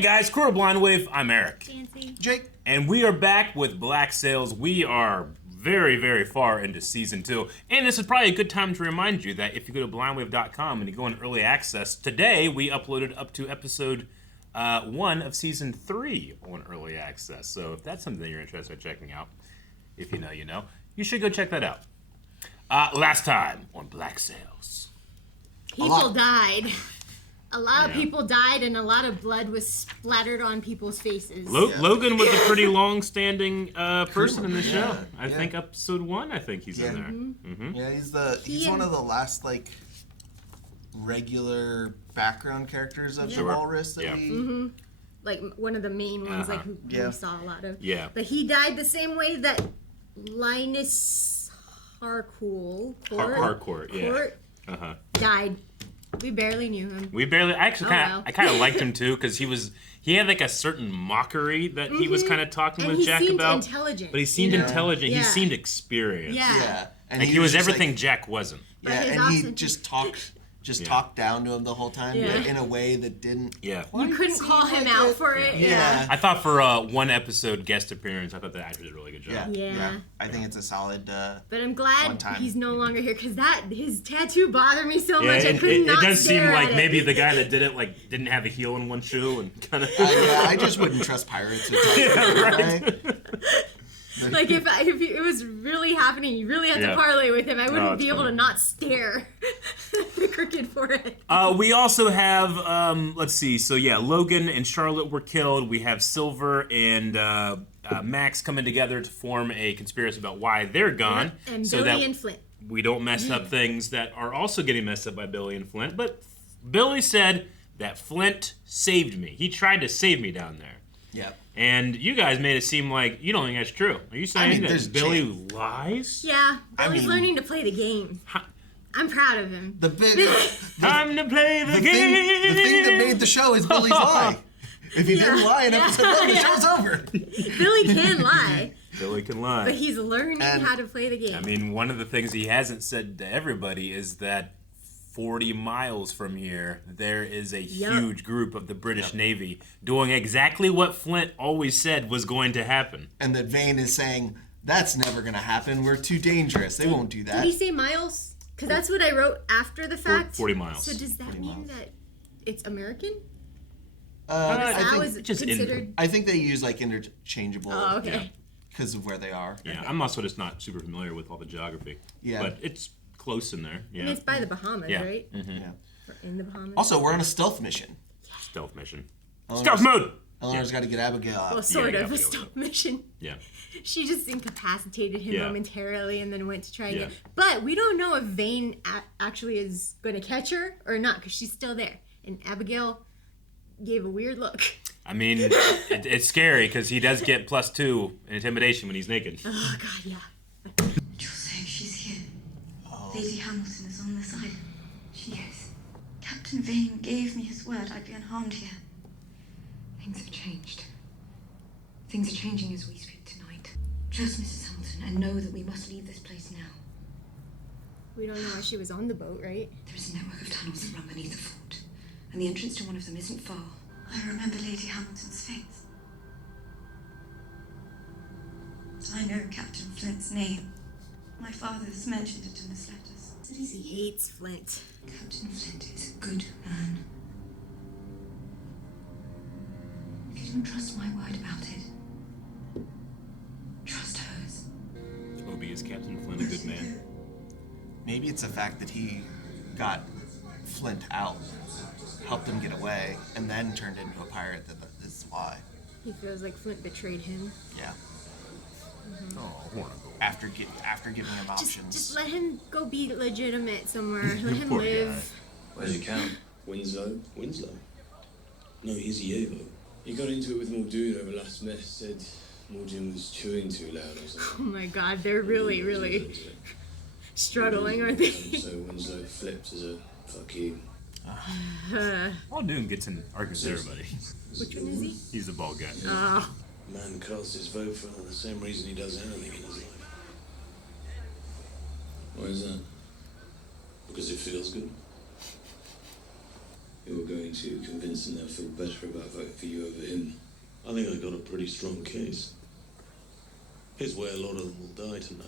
Hey guys, Crew of Blind Wave, I'm Eric. Janci. Jake. And we are back with Black Sails. We are very, very far into Season 2. And this is probably a good time to remind you that if you go to blindwave.com and you go in early access, today we uploaded up to episode 1 of Season 3 on early access. So if that's something you're interested in checking out, if you know, you know, you should go check that out. Last time on Black Sails. People died. A lot of people died, and a lot of blood was splattered on people's faces. Logan was a pretty long-standing person in the show. I think episode 1. I think he's in there. Mm-hmm. Yeah, he's one of the last regular background characters of the Walrus that we. Like one of the main ones, who we saw a lot of. Yeah. But he died the same way that Linus Harcourt died. We barely knew him. I kind of liked him too, because he had like a certain mockery that he was kind of talking with Jack about. He seemed intelligent. But he seemed intelligent. He seemed experienced. Yeah. And like he was everything Jack wasn't. Yeah, and he just talked down to him the whole time, but in a way that didn't. Yeah. You couldn't call him out for it. Yeah. I thought for a one episode guest appearance, I thought the actor did a really good job. Yeah. I think it's a solid. But I'm glad he's no longer here, because his tattoo bothered me so much. I could not It does seem stare like at maybe it. the guy that did it didn't have a heel in one shoe and kind of. I just wouldn't trust pirates. Like if it was really happening, you really had to parlay with him. I wouldn't be able to not stare at the crooked forehead. We also have, let's see. So yeah, Logan and Charlotte were killed. We have Silver and Max coming together to form a conspiracy about why they're gone. And so Billy that and Flint. we don't mess up things that are also getting messed up by Billy and Flint. But Billy said that Flint saved me. He tried to save me down there. Yep. And you guys made it seem like you don't think that's true. Are you saying that Billy lies? Yeah, Billy's learning to play the game. I'm proud of him. Time to play the game. The thing that made the show is Billy's lie. If he didn't lie in episode 1, the show's over. Billy can lie. Billy can lie. But he's learning how to play the game. I mean, one of the things he hasn't said to everybody is that 40 miles from here, there is a huge group of the British Navy doing exactly what Flint always said was going to happen. And that Vane is saying, that's never going to happen. We're too dangerous. They won't do that. Did he say miles? Because that's what I wrote after the fact. 40 miles. So does that mean that it's American? I think they use interchangeable. Oh, okay. Because of where they are. Yeah, I'm also just not super familiar with all the geography. Yeah. But it's close in there. Yeah. And it's by the Bahamas, right? Mm-hmm. Yeah. Or in the Bahamas. Also, we're on a stealth mission. Stealth mission. Stealth mode! Eleanor's got to get Abigail out. Well, sort of a stealth mission. Yeah. She just incapacitated him momentarily and then went to try again. But we don't know if Vane actually is going to catch her or not, because she's still there. And Abigail gave a weird look. I mean, it's scary, because he does get +2 in intimidation when he's naked. Oh, God, yeah. You're saying she's here? Oh. Lady Hamilton is on this island. She is. Captain Vane gave me his word I'd be unharmed here. Things have changed. Things are changing as we speak tonight. Trust Mrs. Hamilton and know that we must leave this place now. We don't know why she was on the boat, right? There is a network of tunnels that run beneath the fort, and the entrance to one of them isn't far. I remember Lady Hamilton's face. I know Captain Flint's name. My father's mentioned it in his letters. He hates Flint. Captain Flint is a good man. If you don't trust my word about it, trust hers. Obi, is Captain Flint a good man? Maybe it's the fact that he got Flint out, helped him get away, and then turned into a pirate. This is why. He feels like Flint betrayed him. Yeah. Mm-hmm. Oh, after giving him options. Just let him go be legitimate somewhere. Let him live. Where's your count? Winslow? No, he's a Yevo. He got into it with Muldoon over last mess, said Muldoon was chewing too loud or something. Oh my God, they're really struggling, aren't they? So Winslow flips as a fuck you. Muldoon gets in arguments with everybody. Which one is he? He's the bald guy. Oh. Man casts his vote for the same reason he does anything in his life. Why is that? Because it feels good. You're going to convince them they'll feel better about voting for you over him. I think I got a pretty strong case. His way, a lot of them will die tonight.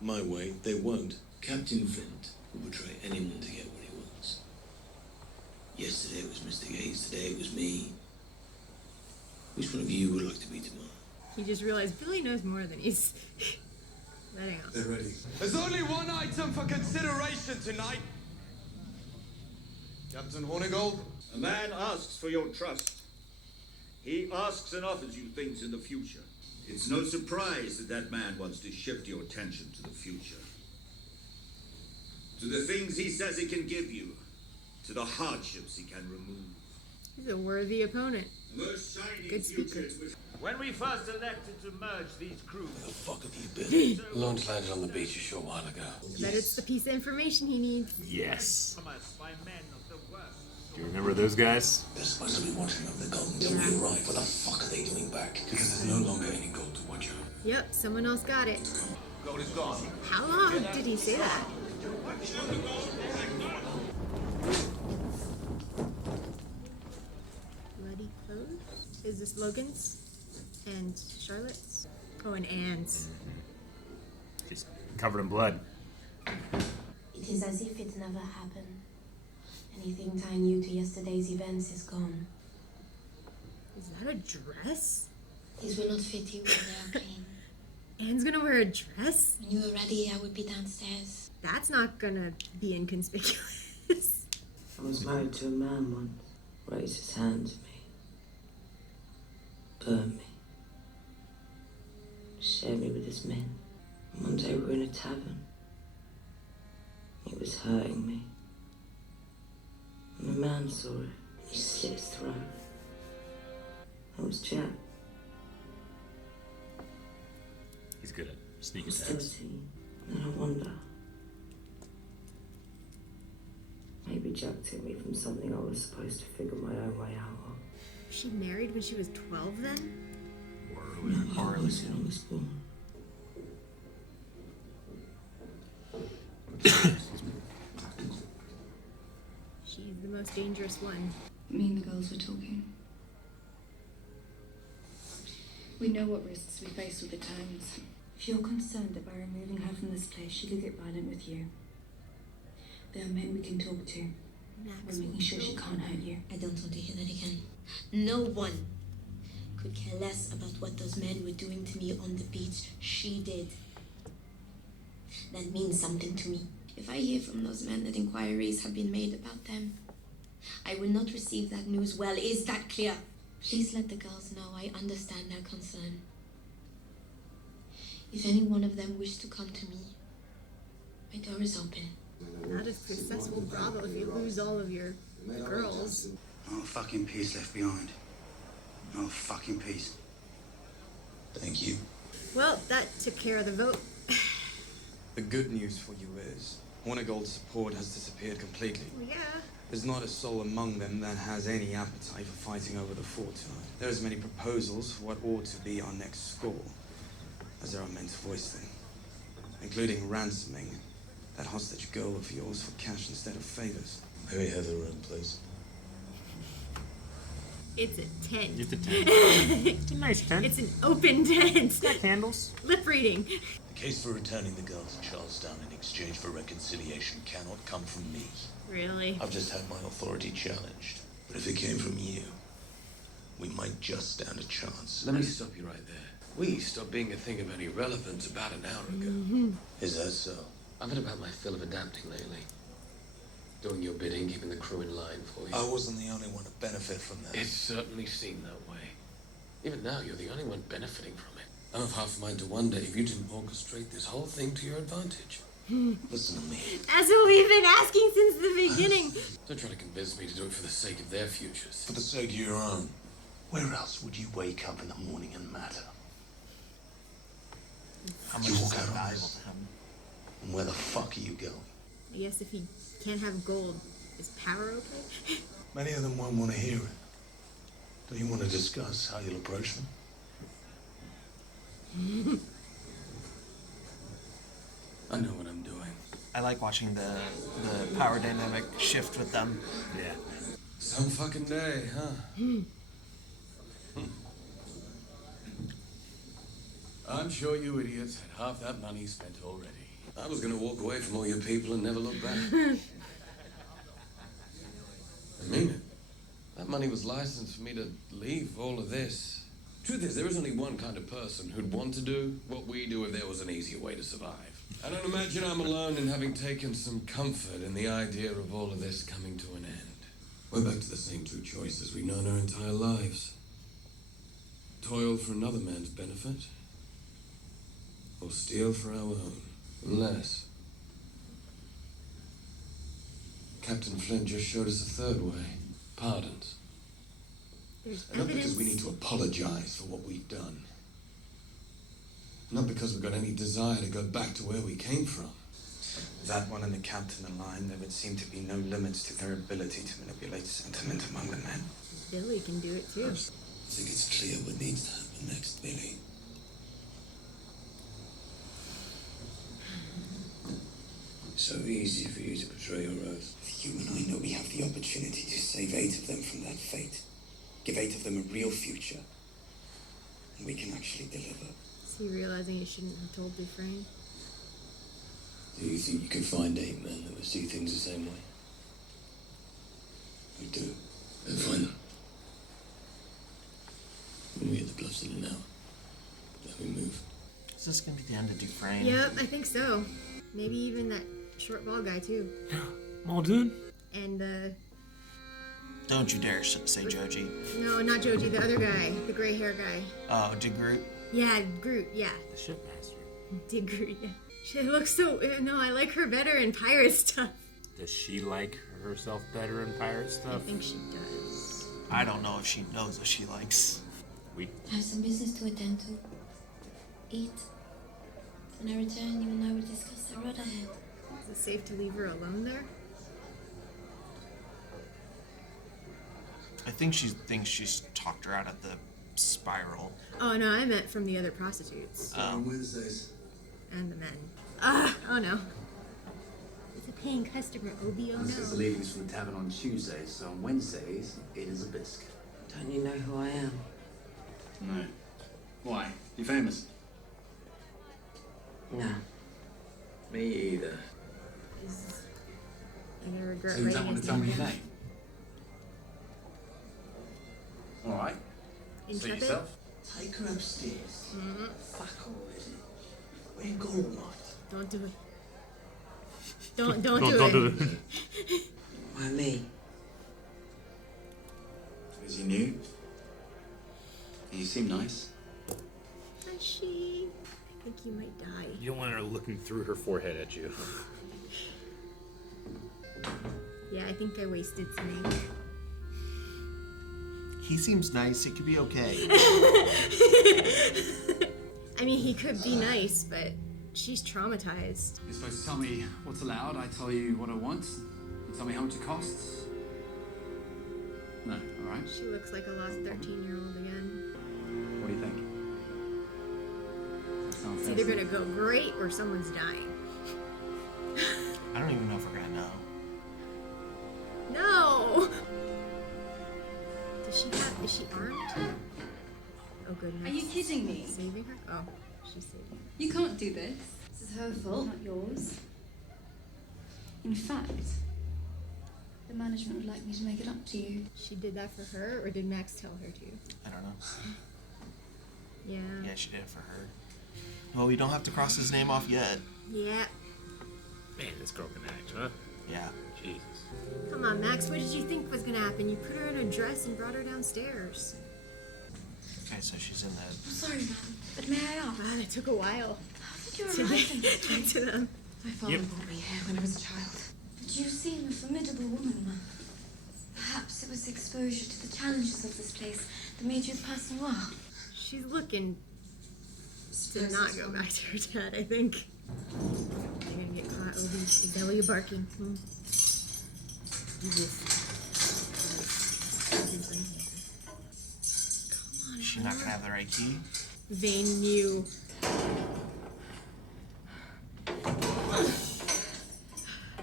My way, they won't. Captain Flint will betray anyone to get what he wants. Yesterday it was Mr. Gates, today it was me. Which one of you would like to be tomorrow? He just realized Billy knows more than he's letting on. They're ready. There's only one item for consideration tonight. Captain Hornigold? A man asks for your trust. He asks and offers you things in the future. It's no surprise that that man wants to shift your attention to the future. To the things he says he can give you. To the hardships he can remove. He's a worthy opponent. The most shining Good speaker. future is with- When we first elected to merge these crews, Where the fuck have you been? Launch landed on the beach a short while ago. But it's the piece of information he needs. Yes. from us by men of the worst. Do you remember those guys? They're supposed to be watching over the gold until we arrive. What the fuck are they doing back? Because there's no longer any gold to watch over. Yep, someone else got it. Gold is gone. How long did he say that? Bloody clothes? Is this Logan's? And Charlotte's? Oh, and Anne's. Just covered in blood. It is as if it never happened. Anything tying you to yesterday's events is gone. Is that a dress? These will not fit you when they are clean. Anne's gonna wear a dress? When you are ready, I will be downstairs. That's not gonna be inconspicuous. I was married to a man once. Raised his hand to me. Burned me. Shared me with his men. And one day we were in a tavern. He was hurting me. And the man saw it. He slit his throat. That was Jack. He's good at sneak I was attacks. 13. And I wonder. Maybe Jack took me from something I was supposed to figure my own way out of. She married when she was 12 then? Or early when I was born. She's the most dangerous one. Me and the girls were talking. We know what risks we face with the Towns. If you're concerned that by removing her from this place, she could get violent with you, there are men we can talk to. We're making sure she can't hurt you. I don't want to hear that again. No one could care less about what those men were doing to me on the beach. She did. That means something to me. If I hear from those men that inquiries have been made about them, I will not receive that news well. Is that clear? Please let the girls know I understand their concern. If any one of them wish to come to me, my door is open. Not a successful brothel if you lose all of your girls. Not a fucking piece left behind. Not a fucking piece. Thank you. Well, that took care of the vote. The good news for you is, Hornigold's support has disappeared completely. Well, yeah. There's not a soul among them that has any appetite for fighting over the fort tonight. There are as many proposals for what ought to be our next score as there are men to voice them, including ransoming that hostage girl of yours for cash instead of favors. Maybe have their own place. It's a tent. It's a tent. It's a nice tent. It's an open tent. It's got candles. Lip reading. The case for returning the girl to Charlestown in exchange for reconciliation cannot come from me. Really? I've just had my authority challenged. But if it came from you, we might just stand a chance. Let me stop you right there. We stopped being a thing of any relevance about an hour ago. Is that so? I've had about my fill of adapting lately. Doing your bidding, keeping the crew in line for you. I wasn't the only one to benefit from that. It certainly seemed that way. Even now, you're the only one benefiting from it. I'm of half a mind to wonder if you didn't orchestrate this whole thing to your advantage. Listen to me. As what we've been asking since the beginning. Don't try to convince me to do it for the sake of their futures. For the sake of your own. Where else would you wake up in the morning and matter? How much You is walk that out on valuable this. to him? And where the fuck are you going? I guess if he can't have gold, is power okay? Many of them won't want to hear it. Do you want to discuss how you'll approach them? I know what I'm doing. I like watching the power dynamic shift with them. Yeah. Some fucking day, huh? I'm sure you idiots had half that money spent already. I was gonna walk away from all your people and never look back. I mean it. That money was licensed for me to leave all of this. Truth is, there is only one kind of person who'd want to do what we do if there was an easier way to survive. I don't imagine I'm alone in having taken some comfort in the idea of all of this coming to an end. We're back to the same two choices we've known our entire lives. Toil for another man's benefit, or steal for our own. Unless Captain Flint just showed us a third way. Pardons. And not because we need to apologize for what we've done. Not because we've got any desire to go back to where we came from. That one and the captain aligned, there would seem to be no limits to their ability to manipulate sentiment among the men. Billy can do it too. I think it's clear what needs to happen next, Billy. So easy for you to betray your oath. You and I know we have the opportunity to save 8 of them from that fate. Give 8 of them a real future. And we can actually deliver. Is he realizing he shouldn't have told Dufresne? Do you think you can find 8 men that would see things the same way? We do. Then find them. When we hit the bluffs in an hour, then we move. Is this gonna be the end of Dufresne? Yep, I think so. Maybe even that short ball guy too. Muldoon? And Don't you dare say Joji. no, not Joji, the other guy, the gray hair guy. Oh, Groot. Yeah, Groot, yeah. The shipmaster. Did Groot, yeah. She looks so, no, I like her better in pirate stuff. Does she like herself better in pirate stuff? I think she does. I don't know if she knows what she likes. We I have some business to attend to. Eat. When I return, you and I will discuss the road ahead. Is it safe to leave her alone there? I think she thinks she's talked her out at the spiral. Oh no, I meant from the other prostitutes. On Wednesdays. And the men. Oh no. It's a paying customer, Obi, oh This is the no. leavings from the tavern on Tuesdays, so on Wednesdays, it is a bisque. Don't you know who I am? No. Why? You famous? No. Me either. I'm gonna regret So you don't writing want to his tell me name your down. name? Alright. Suit Intrepid? yourself. Take her upstairs. Fuck already. We ain't got all night. Don't do it. Don't do it. Why me? Because you knew. You seem nice. Does she? I think you might die. You don't want her looking through her forehead at you. Yeah, I think I wasted some ink. He seems nice. It could be okay. I mean, he could be nice, but she's traumatized. You're supposed to tell me what's allowed. I tell you what I want. You tell me how much it costs. No, alright. She looks like a lost 13-year-old again. What do you think? Sounds It's either gonna go great or someone's dying. I don't even know if we're gonna know. No! Is she armed? Oh goodness. Are you kidding me? Saving her? Oh, she's saving her. You can't do this. This is her fault, not yours. In fact, the management would like me to make it up to you. She did that for her, or did Max tell her to? I don't know. Yeah. Yeah, she did it for her. Well, we don't have to cross his name off yet. Yeah. Man, this girl can act, huh? Yeah. Jesus. Come on, Max, what did you think was gonna happen? You put her in a dress and brought her downstairs. Okay, so she's in the... I'm sorry, ma'am, but may I ask? Wow, that took a while. How did you To arrive in this get place? to them. My father brought me here when I was a child. But you seem a formidable woman. Perhaps it was the exposure to the challenges of this place that made you the person you are. She's looking to not go back to her dad, I think. You're gonna get caught, Obi. Is that what you're barking? Jesus. Come on, Is she not gonna have the right key? Vane knew.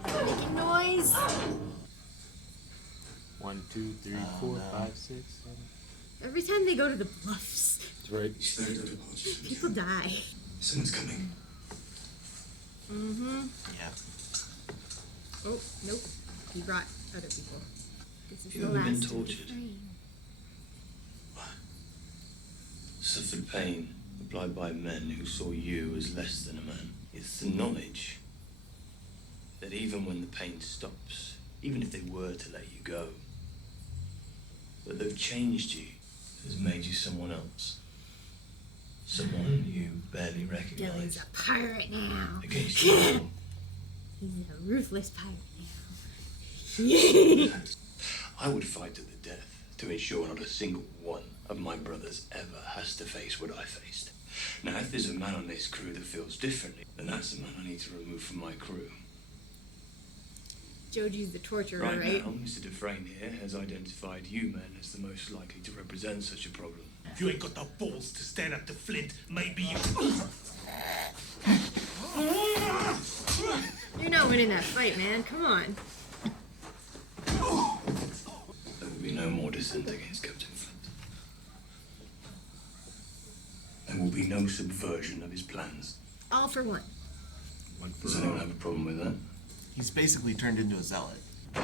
Making noise. 1, 2, 3, 4, 5, 6, 7. Every time they go to the bluffs, That's right. people die. Someone's coming. Mm-hmm. Yeah. Oh, nope. He brought other people. This is You the ever last been of the tortured? frame. Suffered pain applied by men who saw you as less than a man. It's the knowledge that even when the pain stops, even if they were to let you go, that they've changed you, has made you someone else. Someone you barely Dylan's recognize. a pirate now. Against your will. He's a ruthless pirate now. I would fight to the death to ensure not a single one of my brothers ever has to face what I faced. Now, if there's a man on this crew that feels differently, then that's the man I need to remove from my crew. Joji's the torturer, Right right? now, Mr. Dufresne here has identified you men as the most likely to represent such a problem. If you ain't got the balls to stand up to Flint, maybe you... You're not winning that fight, man. Come on. There will be no more dissent against Captain Flint. There will be no subversion of his plans. All for one. Does anyone have a problem with that? He's basically turned into a zealot. Is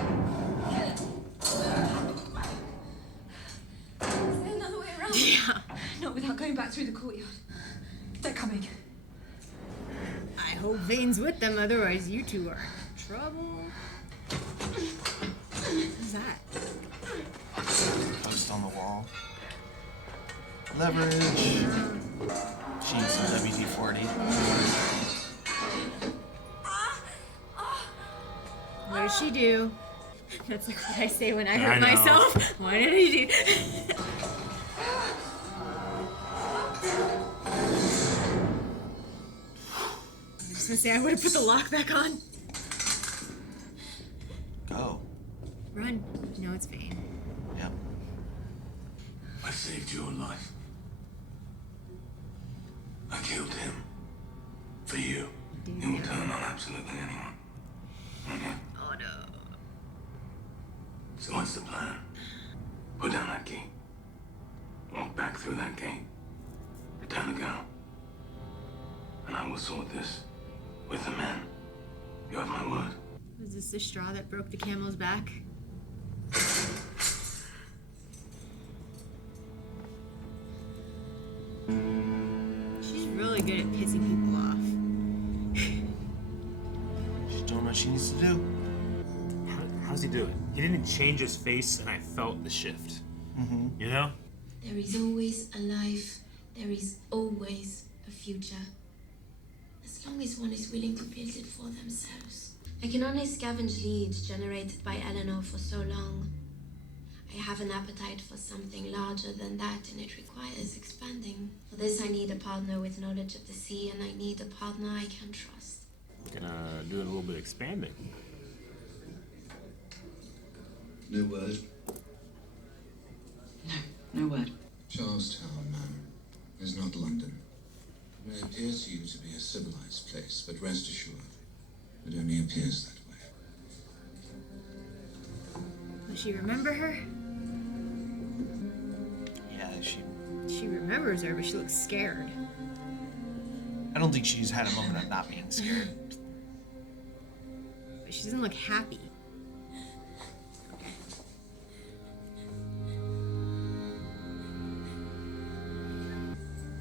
there another way around? Yeah. Not without going back through the courtyard. They're coming. I hope Vane's with them, otherwise you two are in trouble. What's that? Post on the wall. Leverage. She needs some WD-40. What does she do? That's like what I say when I I hurt know. myself. What did he do? I was just gonna say I would have put the lock back on. Go. Run. No, it's Vane. Yep. I saved your life. I killed him. For you. You will turn on absolutely anyone. Okay? Oh no. So what's the plan? Put down that key. Walk back through that gate. Return the girl. And I will sort this with the men. You have my word. Was this the straw that broke the camel's back? She's really good at pissing people off. She's doing what she needs to do. How's he doing? He didn't change his face, and I felt the shift. Mm-hmm. You know? There is always a life. There is always a future. As long as one is willing to build it for themselves. I can only scavenge leads generated by Eleanor for so long. I have an appetite for something larger than that, and it requires expanding. For this, I need a partner with knowledge of the sea, and I need a partner I can trust. Gonna do a little bit of expanding. No word? No word. Charlestown, ma'am, is not London. It may appear to you to be a civilized place, but rest assured, it only appears that way. Does she remember her? Yeah, She remembers her, but she looks scared. I don't think she's had a moment of not being scared. But she doesn't look happy.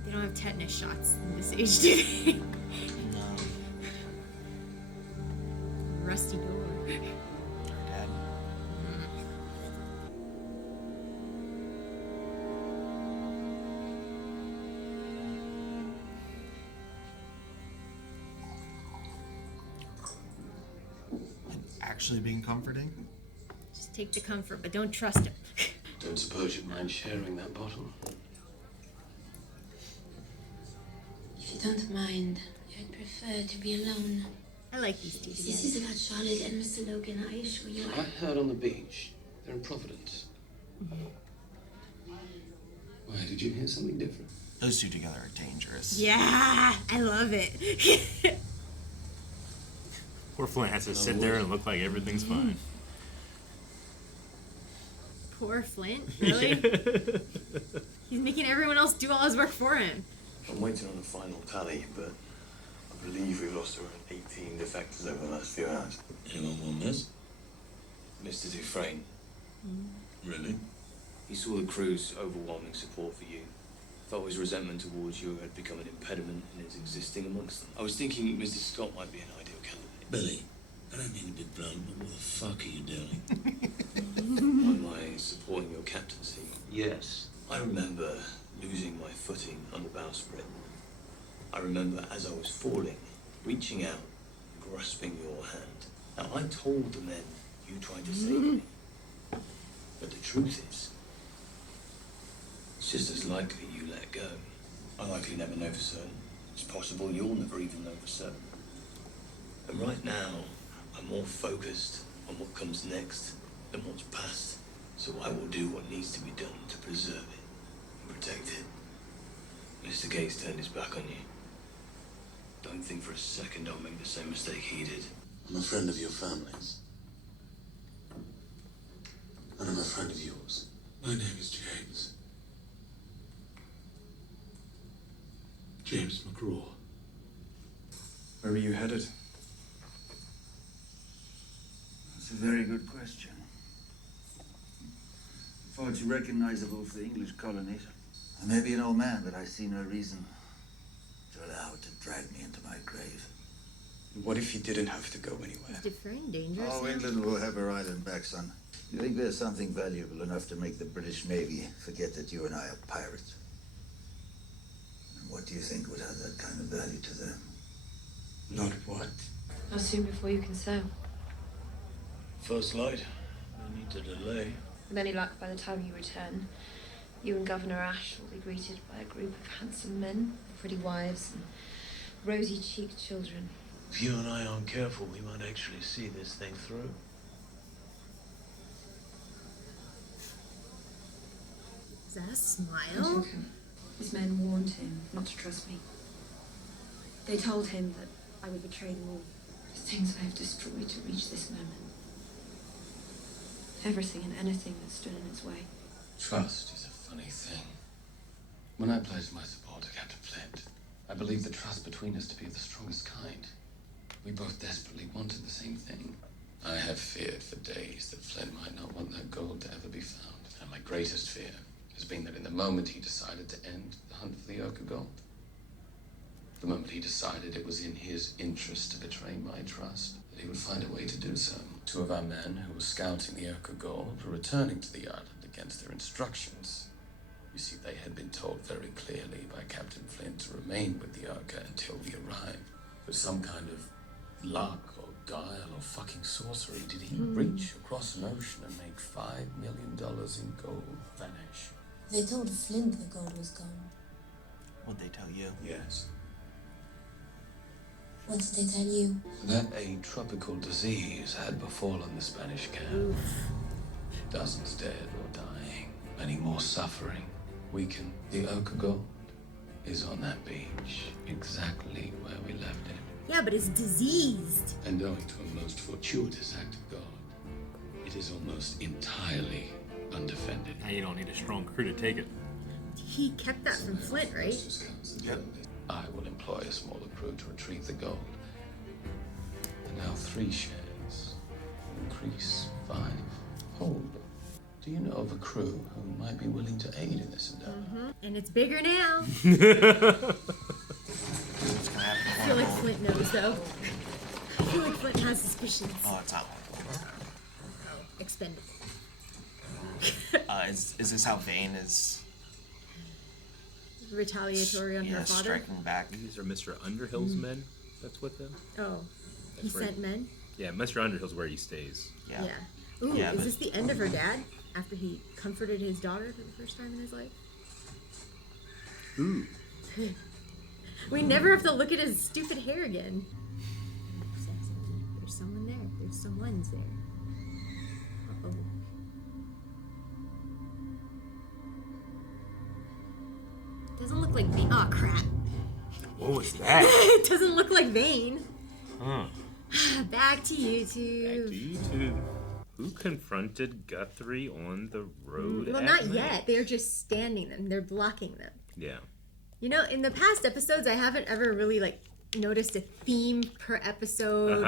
They don't have tetanus shots in this age, do they? No. Rusty door. Her dad. Actually being comforting? Just take the comfort, but don't trust him. Don't suppose you'd mind sharing that bottle? If you don't mind, I'd prefer to be alone. I like these two This together. is about Charlotte and Mr. Logan, I assure you. I heard on the beach. They're in Providence. Why, did you hear something different? Those two together are dangerous. Yeah, I love it. Poor Flint has to sit there and look like everything's fine. Poor Flint, really? He's making everyone else do all his work for him. I'm waiting on a final tally, but I believe we've lost around 18 defectors over the last few hours. Anyone want this? Mr. Dufresne. Really? He saw the crew's overwhelming support for you. Felt his resentment towards you had become an impediment in his existing amongst them. I was thinking Mr. Scott might be an ideal candidate. Billy, I don't mean to be blunt, but what the fuck are you doing? Am I supporting your captaincy? Yes. I remember losing my footing on the bowsprit. I remember as I was falling, reaching out, grasping your hand. Now, I told the men you tried to save me. But the truth is, it's just as likely you let go. I likely never know for certain. It's possible you'll never even know for certain. And right now, I'm more focused on what comes next than what's past. So I will do what needs to be done to preserve it and protect it. Mr. Gates turned his back on you. Don't think for a second I'll make the same mistake he did. I'm a friend of your family's. And I'm a friend of yours. My name is James. James McGraw. Where are you headed? That's a very good question. Far too recognizable for the English colonies. I may be an old man, but I see no reason to allow it to drag me into my grave. What if you didn't have to go anywhere? Is Dufresne dangerous Oh, now? England will have her island back, son. You think there's something valuable enough to make the British Navy forget that you and I are pirates? And what do you think would have that kind of value to them? Not what? How soon before you can sail? First light. No need to delay. With any luck, by the time you return, you and Governor Ash will be greeted by a group of handsome men, pretty wives, and rosy-cheeked children. If you and I aren't careful, we might actually see this thing through. Is that a I smile? took him. His men warned him not to trust me. They told him that I would betray them all. The things I have destroyed to reach this moment. Everything and anything that stood in its way. Trust is a funny thing. When I pledged my support to Captain Flint, I believed the trust between us to be of the strongest kind. We both desperately wanted the same thing. I have feared for days that Flint might not want that gold to ever be found. And my greatest fear has been that in the moment he decided to end the hunt for the Ochre Gold, the moment he decided it was in his interest to betray my trust, that he would find a way to do so. Two of our men who were scouting the Ochre Gold were returning to the island against their instructions. You see, they had been told very clearly by Captain Flint to remain with the Ochre until we arrived. For some kind of luck or guile or fucking sorcery, did he reach across an ocean and make $5 million in gold vanish? They told Flint the gold was gone. What'd they tell you? Yes. What did they tell you? That a tropical disease had befallen the Spanish camp. Dozens dead or dying, many more suffering, weakened. The Ochre Gold is on that beach, exactly where we left it. Yeah, but it's diseased. And owing to a most fortuitous act of God, it is almost entirely undefended. Now you don't need a strong crew to take it. He kept that from Flint, right? Yep. I will employ a smaller crew to retrieve the gold. And now 3 shares. Increase 5. Hold. Do you know of a crew who might be willing to aid in this endeavor? And it's bigger now. I feel like Flint knows, though. I feel like Flint has suspicions. Oh, it's not. Expendable. Is this how Vane is Retaliatory on her father. striking back? These are Mr. Underhill's men that's with them? Oh, he That's where sent men? Yeah, Mr. Underhill's where he stays. Yeah. Ooh, is this the end of her dad? After he comforted his daughter for the first time in his life? Ooh. We never have to look at his stupid hair again. There's someone there. There's someone's there. Uh-oh. Doesn't look like Vane. Oh, crap. What was that? It doesn't look like Vane. Huh. Back to YouTube. YouTube. Who confronted Guthrie on the road? Well, at not night? yet. They're just standing them. They're blocking them. Yeah. You know, in the past episodes, I haven't ever really noticed a theme per episode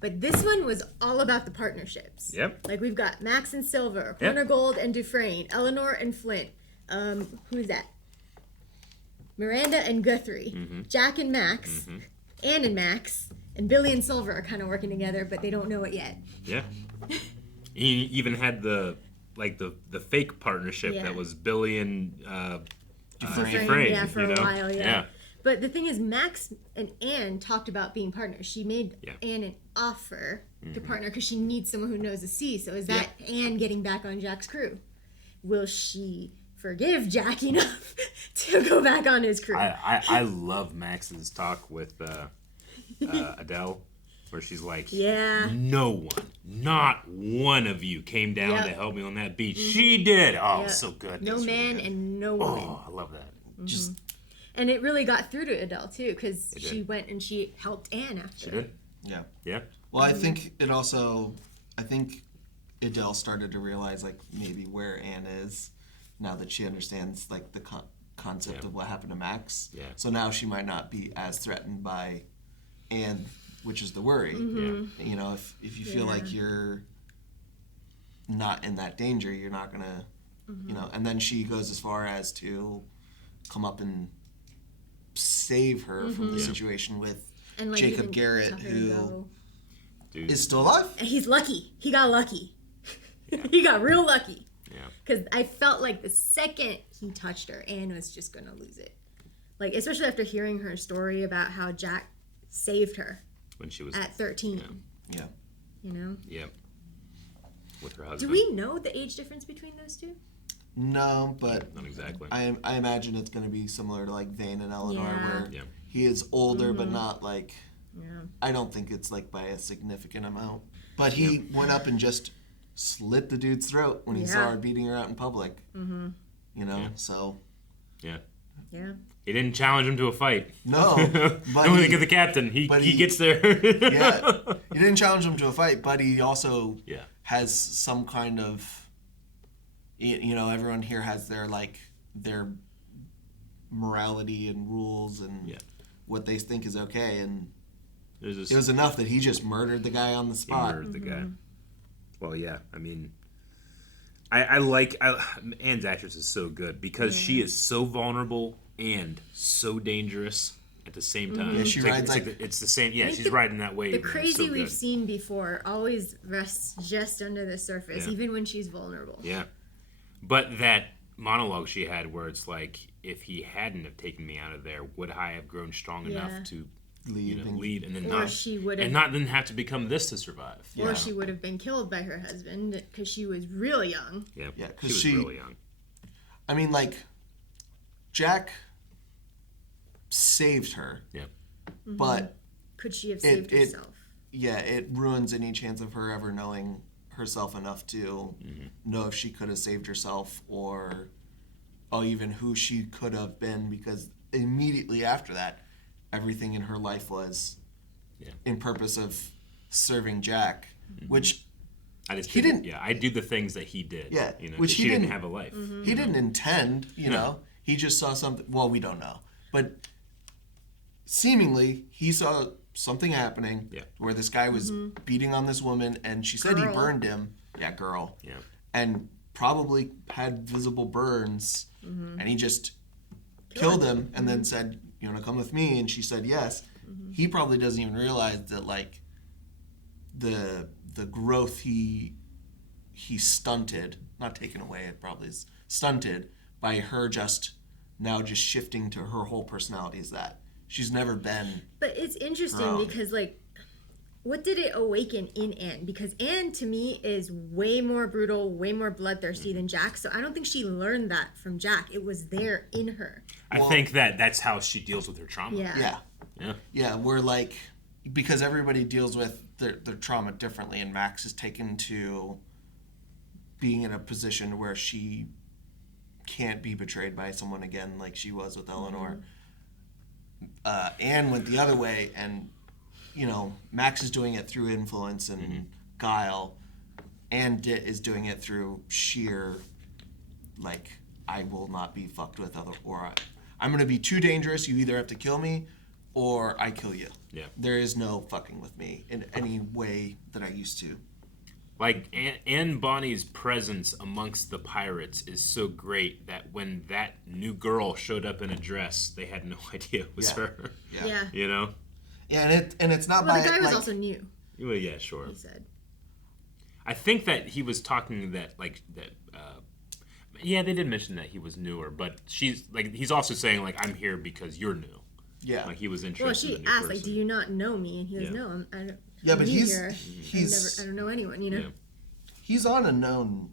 but this one was all about the partnerships. Yep. Like we've got Max and Silver, Yep. Hornigold and Dufresne, Eleanor and Flint. Who's that? Miranda and Guthrie, Jack and Max, Anne and Max, and Billy and Silver are kind of working together, but they don't know it yet. Yeah. He even had the fake partnership that was Billy and Dufresne. Yeah, for a while, yeah. But the thing is, Max and Anne talked about being partners. She made Anne an offer to partner because she needs someone who knows the sea. So is that Anne getting back on Jack's crew? Will she forgive Jack enough to go back on his crew? I love Max's talk with Idelle, where she's like, no one, not one of you came down to help me on that beach. She did. Oh, so good. No That's man really and no woman. Oh, I love that. Just and it really got through to Idelle too, because she went and she helped Anne after. She did. Yeah. Yeah. Well, I think it also, I think Idelle started to realize maybe where Anne is now that she understands the concept of what happened to Max. Yeah. So now she might not be as threatened by Anne, which is the worry. Yeah. You know, if you feel like you're not in that danger, you're not gonna, you know. And then she goes as far as to come up and save her from the situation with Jacob Garrett, who is still alive. And he's lucky. He got lucky. He got real lucky. Yeah. Because I felt like the second he touched her, Anne was just gonna lose it. Especially after hearing her story about how Jack saved her when she was at 13. Yeah. You know? Yep. With her husband. Do we know the age difference between those two? No, but not exactly. I imagine it's going to be similar to Vane and Eleanor, where Yeah. he is older, but not Yeah. I don't think it's by a significant amount. But he went up and just slit the dude's throat when he saw her beating her out in public. Mm-hmm. You know, so. Yeah. Yeah. He didn't challenge him to a fight. No, but I think of the captain. He gets there. Yeah, he didn't challenge him to a fight, but he also has some kind of. You know, everyone here has their morality and rules and what they think is okay, and it was enough that he just murdered the guy on the spot. He murdered the guy. Well, yeah. I mean, Anne's actress is so good because she is so vulnerable and so dangerous at the same time. Yeah, she rides it's the same. Yeah, she's riding that wave. The crazy we've seen before always rests just under the surface, even when she's vulnerable. Yeah. But that monologue she had where it's like, if he hadn't have taken me out of there, would I have grown strong enough to leave and then then have to become this to survive? Or she would have been killed by her husband because she was real young. Yeah, because she was really young. I mean, Jack saved her. Yeah. Mm-hmm. But could she have saved herself? Yeah, it ruins any chance of her ever knowing herself enough to know if she could have saved herself or even who she could have been, because immediately after that everything in her life was in purpose of serving Jack, which I do the things that he did, you know, which he didn't have a life. He didn't intend, you know, he just saw something. Well, we don't know, but seemingly he saw something happening where this guy was beating on this woman, and she said he burned him. Girl. Yeah. And probably had visible burns, and he just killed him and then said, "You want to come with me?" And she said yes. He probably doesn't even realize that the growth he stunted, not taken away, it probably is stunted by her just shifting to her whole personality is that. She's never been. But it's interesting because, what did it awaken in Anne? Because Anne, to me, is way more brutal, way more bloodthirsty than Jack. So I don't think she learned that from Jack. It was there in her. I think that's how she deals with her trauma. Yeah, we're because everybody deals with their trauma differently, and Max is taken to being in a position where she can't be betrayed by someone again like she was with Eleanor. Anne went the other way, and Max is doing it through influence and guile, and Dit is doing it through sheer, like, I will not be fucked with, I'm going to be too dangerous. You either have to kill me or I kill you. Yeah. There is no fucking with me in any way that I used to. Like, Anne Bonny's presence amongst the pirates is so great that when that new girl showed up in a dress, they had no idea it was her. Yeah. You know? Yeah, and it's not by... Well, the guy was also new. Well, yeah, sure. He said. I think that he was talking that, yeah, they did mention that he was newer, but he's also saying, like, I'm here because you're new. Yeah. Like, he was interested Well, she in the new asked, person. like, do you not know me? And he goes, no, I don't. Yeah, but he's I don't know anyone, you know? Yeah. He's on a known...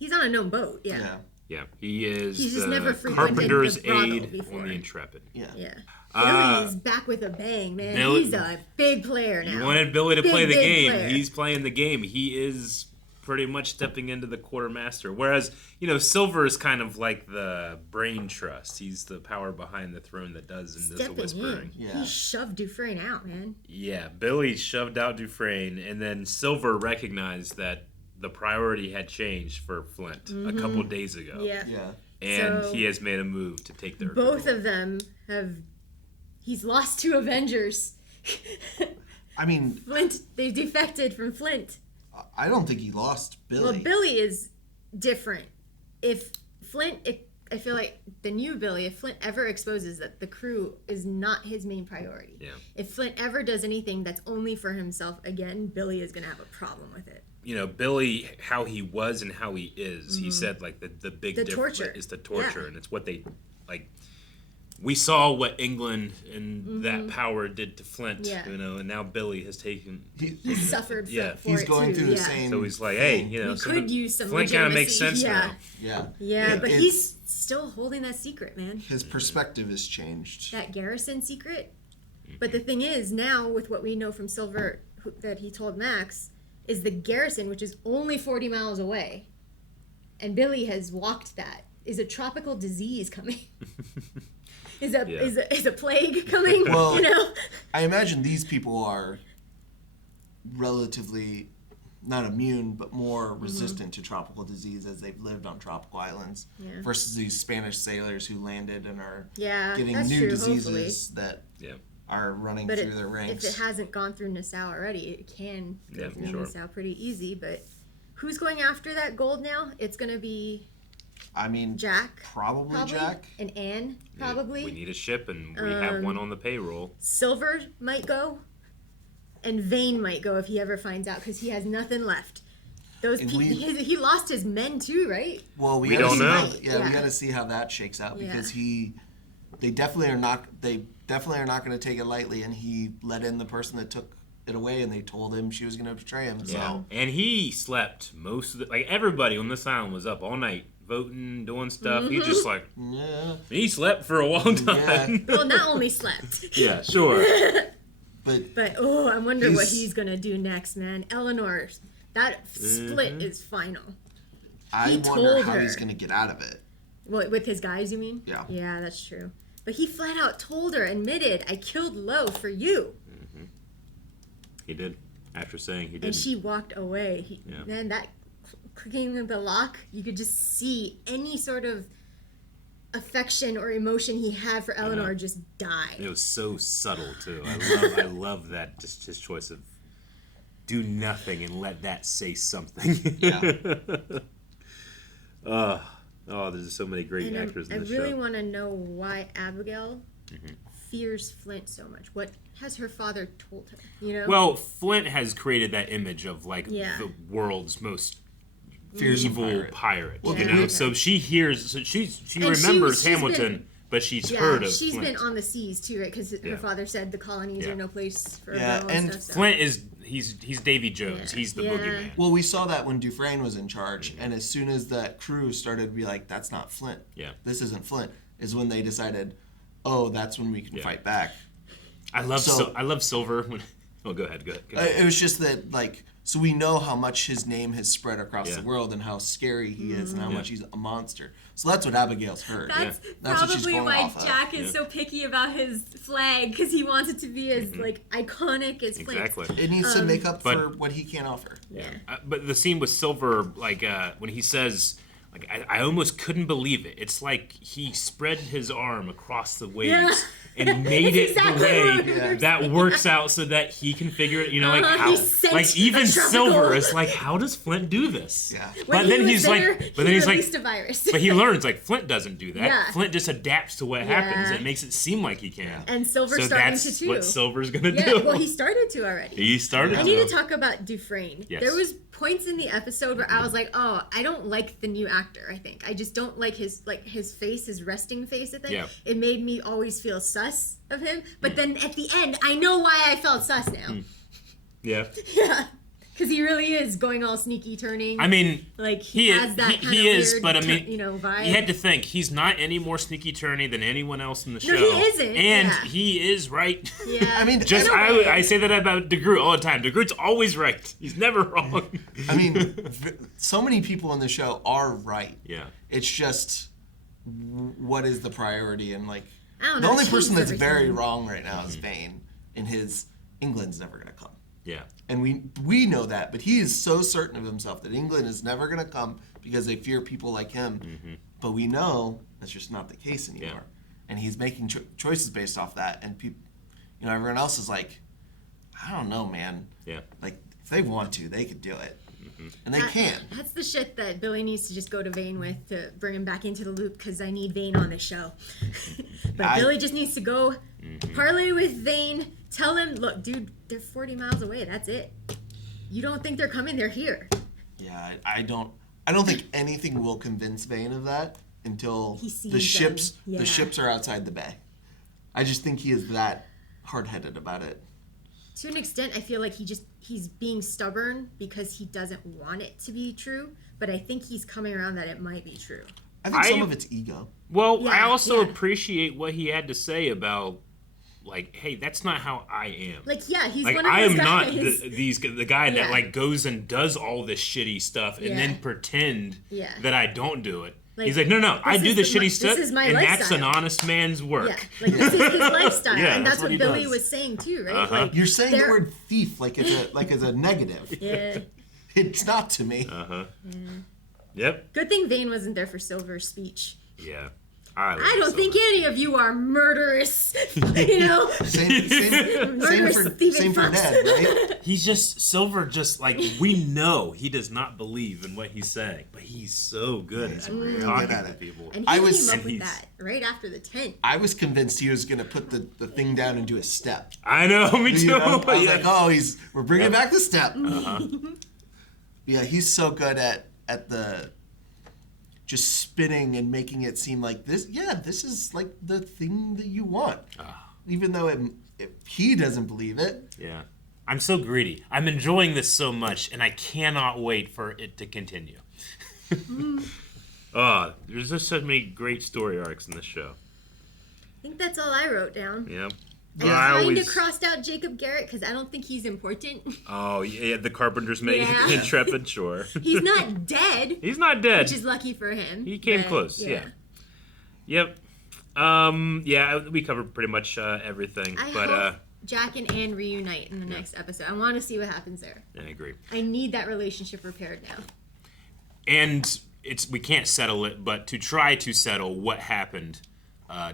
He's on a known boat, yeah. Yeah, he is He's just the never frequented carpenter's the brothel aide before. on the Intrepid. Yeah. Billy's back with a bang, man. He's a big player now. You wanted Billy to play the game. Player. He's playing the game. He is pretty much stepping into the quartermaster. Whereas, Silver is kind of like the brain trust. He's the power behind the throne that does and does the whispering. Yeah. He shoved Dufresne out, man. Yeah, Billy shoved out Dufresne, and then Silver recognized that the priority had changed for Flint a couple days ago. Yeah. And so, he has made a move to take their both of them have... He's lost 2 Avengers. I mean... Flint, they defected from Flint. I don't think he lost Billy. Well, Billy is different. If Flint... I feel like the new Billy, if Flint ever exposes that the crew is not his main priority. Yeah. If Flint ever does anything that's only for himself again, Billy is going to have a problem with it. Billy, how he was and how he is, he said, like, the big difference is the torture. And it's what they, like, we saw what England and that power did to Flint, and now Billy has taken he suffered for it he's going too, through the same. So he's like, hey, he could use some Flint kind of makes sense now. Yeah, but he's still holding that secret, man. His perspective has changed. That Garrison secret. But the thing is, now with what we know from Silver that he told Max, is the Garrison, which is only 40 miles away, and Billy has walked that. Is a tropical disease coming? Is a plague coming? Well, I imagine these people are relatively not immune, but more resistant to tropical disease as they've lived on tropical islands versus these Spanish sailors who landed and are getting new diseases that are running through their ranks. If it hasn't gone through Nassau already, it can go through Nassau pretty easy. But who's going after that gold now? It's going to be... Jack. Probably Jack. And Anne, probably. We need a ship, and we have one on the payroll. Silver might go, and Vane might go if he ever finds out, because he has nothing left. He lost his men too, right? Well, we don't know. We got to see how that shakes out because they definitely are not going to take it lightly, and he let in the person that took it away, and they told him she was going to betray him. Yeah. So. And he slept most of the... Like, everybody on this island was up all night, voting, doing stuff. He just, like... Yeah. He slept for a long time. Well, not only slept. Yeah, sure. But I wonder what he's going to do next, man. Eleanor, that split is final. I wonder how he's going to get out of it. What, with his guys, you mean? Yeah. Yeah, that's true. But he flat out told her, admitted, I killed Lo for you. He did, after saying he did. And she walked away. Man, that clicking of the lock, you could just see any sort of affection or emotion he had for Eleanor just die. It was so subtle, too. I love that, just his choice of do nothing and let that say something. There's so many great actors in this show. I really want to know why Abigail fears Flint so much. What has her father told her? Well, Flint has created that image of the world's most evil pirate. So she hears, she remembers Hamilton, but she's heard of she's Flint. been on the seas too, right? Because her father said the colonies are no place for a girl and stuff. So. Flint is he's Davy Jones. He's the boogeyman. Well, we saw that when Dufresne was in charge, and as soon as that crew started to be like, "That's not Flint. This isn't Flint," is when they decided, "Oh, that's when we can fight back." I love Silver. When, go ahead. It was just that So we know how much his name has spread across Yeah. the world and how scary he is and how much he's a monster. So that's what Abigail's heard. That's what she's probably going why off of. Jack is so picky about his flag, because he wants it to be as like iconic as Flint. Exactly. It needs to make up for what he can't offer. Yeah. But the scene with Silver, like when he says, like, I almost couldn't believe it. It's like he spread his arm across the waves and made it exactly the way what we were that works out so that he can figure it. You know, like how, he sent like even a tropical- Silver is like, how does Flint do this? Yeah. But then he's like, released a virus. but he learns like Flint doesn't do that. Yeah. Flint just adapts to what happens. It makes it seem like he can. And Silver's so starting that's to too. what Silver's gonna Yeah, do. well, he started to already. He started. I need to talk about Dufresne. Yes. There was points in the episode where I was like, oh, I don't like the new actor. I think I just don't like his face, his resting face. I think it made me always feel sus of him. But then at the end, I know why I felt sus now. Yeah. Yeah. Because he really is going all sneaky turning. I mean, like he has that kind of is, weird, but I mean, vibe. you had to think he's not any more sneaky turny than anyone else in the show. No, he isn't. And Yeah. he is right. Yeah. I mean, just I say that about DeGroot all the time. DeGroot's always right. He's never wrong. I mean, so many people in the show are right. Yeah. It's just what is the priority, and like I don't the know, only it person that's changes very everything. wrong right now is Vane, and his England's never gonna come. Yeah. And we know that, but he is so certain of himself that England is never gonna come because they fear people like him. But we know that's just not the case anymore, and he's making choices based off that. And people, everyone else is like, I don't know, man. Yeah. Like if they want to, they could do it. And they can. That's the shit that Billy needs to just go to Vane with to bring him back into the loop, because I need Vane on this show. But Billy just needs to go parlay with Vane. Tell him, look, dude, they're 40 miles away. That's it. You don't think they're coming? They're here. Yeah, I don't think anything will convince Vane of that until He sees the ships them. Yeah. the ships are outside the bay. I just think he is that hard-headed about it. To an extent, I feel like he's being stubborn because he doesn't want it to be true, but I think he's coming around that it might be true. I think some of it's ego. Well, I also appreciate what he had to say about, like, hey, that's not how I am. Like, yeah, he's like, one of I those am guys. not the guy that Yeah. like goes and does all this shitty stuff and Yeah. then pretend Yeah. that I don't do it. Like, He's like, no, I this do is the my- shitty this stuff, is my and that's an lifestyle. honest man's work. Yeah, like this is his lifestyle, Yeah, and that's what he Billy does. was saying too, right? Uh-huh. Like, You're saying the they're- word thief like it's a negative. Yeah. It's not to me. Uh-huh. Yeah. Yep. Good thing Vane wasn't there for Silver's speech. Yeah. I don't think any of you are murderous. Murderous thieving same for fucks. Ned, right? He's just Silver. Just like we know, he does not believe in what he's saying, but he's so good at real talking good at to it. people. And he I came was- up and with he's- that right after the tent. I was convinced he was gonna put the thing down and do a step. I know, me too. I was Yeah. like, oh, we're bringing back the step. Uh-huh. Yeah, he's so good at the just spinning and making it seem like this. Yeah, this is like the thing that you want, even though if he doesn't believe it. Yeah. I'm so greedy. I'm enjoying this so much, and I cannot wait for it to continue. There's just so many great story arcs in this show. I think that's all I wrote down. Yep. I kind of crossed out Jacob Garrett because I don't think he's important. Oh, yeah, the Carpenter's mate, Yeah. Intrepid, sure. He's not dead. He's not dead. Which is lucky for him. He came but, close, yeah. Yep. We covered pretty much everything. I but hope Jack and Anne reunite in the next episode. I want to see what happens there. I agree. I need that relationship repaired now. And we can't settle it, but to try to settle what happened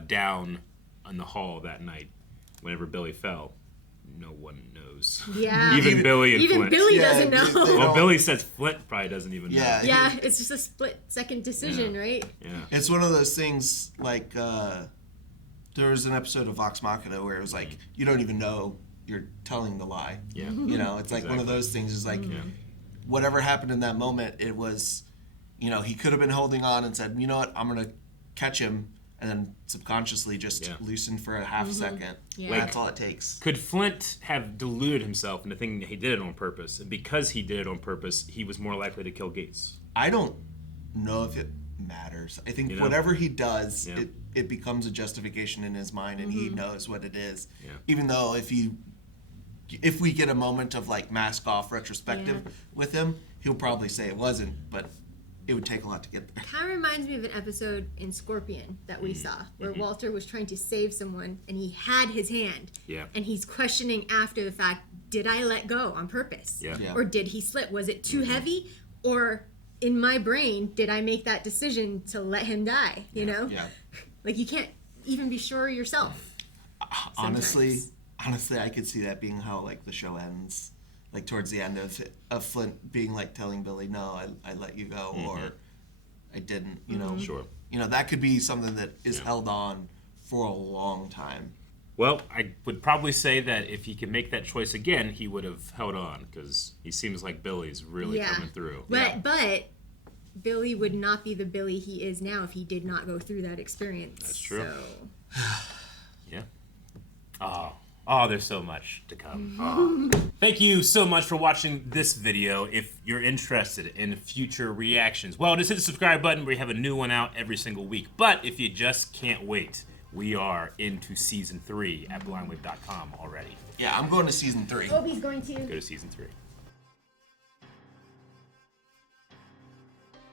down in the hall that night whenever Billy fell. No one knows. Yeah. Even Billy and Flint. Billy doesn't know. Well, Billy says Flint probably doesn't even know. Yeah, it's just a split-second decision, right? Yeah. It's one of those things like there was an episode of Vox Machina where it was like you don't even know you're telling the lie. Yeah. It's like one of those things. Is like whatever happened in that moment. It was, he could have been holding on and said, you know what, I'm gonna catch him, and then subconsciously just loosen for a half second. Yeah. That's all it takes. Could Flint have deluded himself into thinking he did it on purpose, and because he did it on purpose, he was more likely to kill Gates? I don't know if it matters. I think whatever he does, it becomes a justification in his mind, and he knows what it is. Yeah. Even though if he if we get a moment of like mask off retrospective with him, he'll probably say it wasn't, but it would take a lot to get there. Kind of reminds me of an episode in Scorpion that we saw where Walter was trying to save someone and he had his hand. Yeah. And he's questioning after the fact, did I let go on purpose? Yeah. Or did he slip? Was it too heavy? Or in my brain, did I make that decision to let him die? You know? Yeah. Like you can't even be sure yourself. Honestly, I could see that being how like the show ends. Like towards the end of Flint being like telling Billy, no, I let you go, or I didn't, you know. Sure. You know, that could be something that is held on for a long time. Well, I would probably say that if he could make that choice again, he would have held on, because he seems like Billy's really coming through. But Billy would not be the Billy he is now if he did not go through that experience. That's true. So. Yeah. Oh, there's so much to come. Oh. Thank you so much for watching this video. If you're interested in future reactions, well, just hit the subscribe button. We have a new one out every single week. But if you just can't wait, we are into season 3 at blindwave.com already. Yeah, I'm going to season 3. Obi's going to. Go to season 3.